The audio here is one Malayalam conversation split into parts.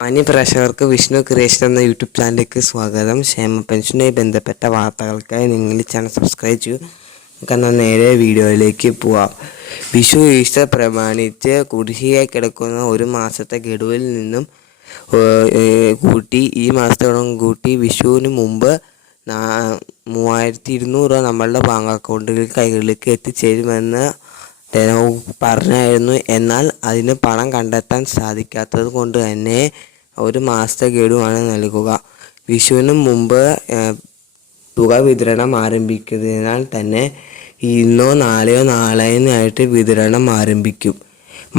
മാന്യപ്രേക്ഷകർക്ക് വിഷ്ണു ക്രിയേഷൻ എന്ന യൂട്യൂബ് ചാനലിലേക്ക് സ്വാഗതം. ക്ഷേമ പെൻഷനുമായി ബന്ധപ്പെട്ട വാർത്തകൾക്കായി നിങ്ങൾ ഈ ചാനൽ സബ്സ്ക്രൈബ് ചെയ്യൂ. എന്നാൽ നേരെ വീഡിയോയിലേക്ക് പോവാം. വിഷു ഈസ്റ്റർ പ്രമാണിച്ച് കുടിശ്ശികയായി കിടക്കുന്ന ഒരു മാസത്തെ ഗഡുവിൽ നിന്നും കൂട്ടി ഈ മാസത്തോളം കൂട്ടി വിഷുവിന് മുമ്പ് 3200 രൂപ നമ്മളുടെ ബാങ്ക് അക്കൗണ്ടുകളിൽ കൈകളിലേക്ക് എത്തിച്ചേരുമെന്ന് പറഞ്ഞായിരുന്നു. എന്നാൽ അതിന് പണം കണ്ടെത്താൻ സാധിക്കാത്തത് കൊണ്ട് തന്നെ ഒരു മാസത്തെ ഗഡുവാണ് നൽകുക. വിഷുവിന് മുമ്പ് തുക വിതരണം ആരംഭിക്കുന്നതിനാൽ തന്നെ ഇന്നോ നാളെയായിട്ട് വിതരണം ആരംഭിക്കും.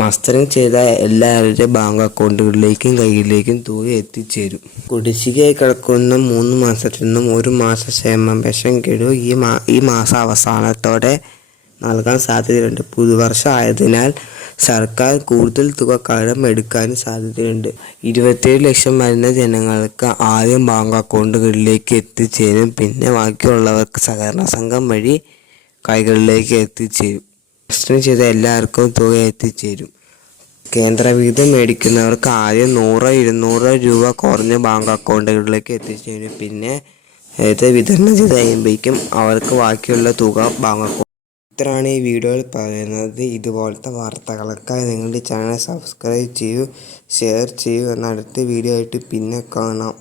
മസ്റ്ററിങ് ചെയ്ത എല്ലാവരുടെ ബാങ്ക് അക്കൗണ്ടുകളിലേക്കും കൈകളിലേക്കും തുക എത്തിച്ചേരും. കുടിശ്ശികയായി കിടക്കുന്ന 3 മാസത്തിൽ നിന്നും ഒരു മാസ ക്ഷേമ പെൻഷൻ ഗഡു ഈ മാസം അവസാനത്തോടെ നൽകാൻ സാധ്യതയുണ്ട്. പുതുവർഷം ആയതിനാൽ സർക്കാർ കൂടുതൽ തുക കടം എടുക്കാനും സാധ്യതയുണ്ട്. 27 ലക്ഷം വരുന്ന ജനങ്ങൾക്ക് ആദ്യം ബാങ്ക് അക്കൗണ്ടുകളിലേക്ക് എത്തിച്ചേരും. പിന്നെ ബാക്കിയുള്ളവർക്ക് സഹകരണ സംഘം വഴി കൈകളിലേക്ക് എത്തിച്ചേരും. രജിസ്റ്റർ ചെയ്ത എല്ലാവർക്കും തുക എത്തിച്ചേരും. കേന്ദ്രവിഹിതം മേടിക്കുന്നവർക്ക് ആദ്യം 100-200 രൂപ കുറഞ്ഞ ബാങ്ക് അക്കൗണ്ടുകളിലേക്ക് എത്തിച്ചേരും. പിന്നെ ഇത് വിതരണം ചെയ്ത് കഴിയുമ്പോഴേക്കും അവർക്ക് ബാക്കിയുള്ള തുക ബാങ്ക് അക്കൗണ്ട്. ഇത്രയാണ് ഈ വീഡിയോയിൽ പറയുന്നത്. ഇതുപോലത്തെ വാർത്തകൾക്കായി നിങ്ങളുടെ ചാനൽ സബ്സ്ക്രൈബ് ചെയ്യൂ, ഷെയർ ചെയ്യൂ. അടുത്ത വീഡിയോ ആയിട്ട് പിന്നെ കാണാം.